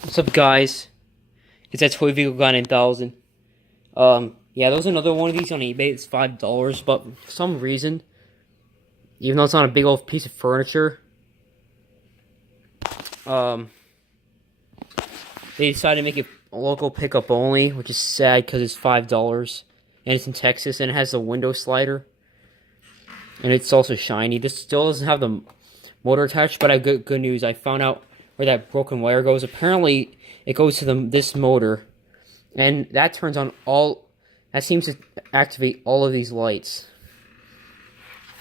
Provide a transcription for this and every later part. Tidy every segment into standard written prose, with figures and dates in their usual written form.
What's up, guys? It's that Toy Vehicle Guy 9000. Yeah, there was another one of these on eBay. It's $5, but for some reason, even though it's not a big old piece of furniture, um, they decided to make it local pickup only, which is sad because it's $5 and it's in Texas and it has a window slider and it's also shiny. This still doesn't have the motor attached, but I have good news. I found out where that broken wire goes. Apparently, it goes to this motor, and that turns on all. That seems to activate all of these lights.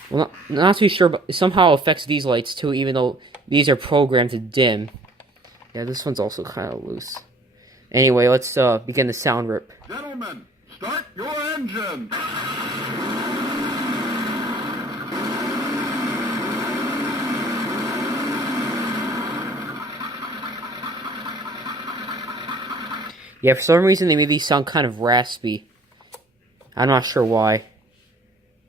Well, not too sure, but it somehow affects these lights too, even though these are programmed to dim. Yeah, this one's also kind of loose. Anyway, let's begin the sound rip. Gentlemen, start your engine! Yeah, for some reason they made these sound kind of raspy. I'm not sure why.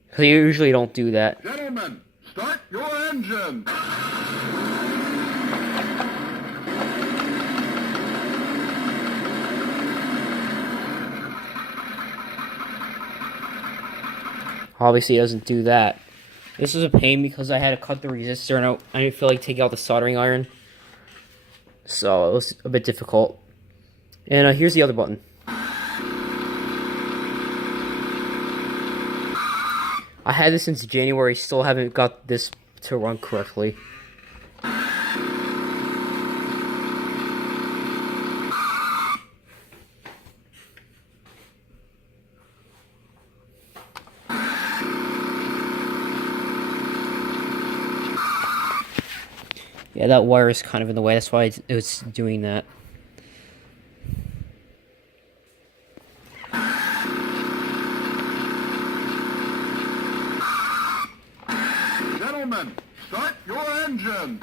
Because they usually don't do that. Gentlemen, start your engine! Obviously it doesn't do that. This was a pain because I had to cut the resistor and I didn't feel like taking out the soldering iron. So it was a bit difficult. And here's the other button. I had this since January, still haven't got this to run correctly. Yeah, that wire is kind of in the way, that's why it's doing that. Gentlemen, start your engine!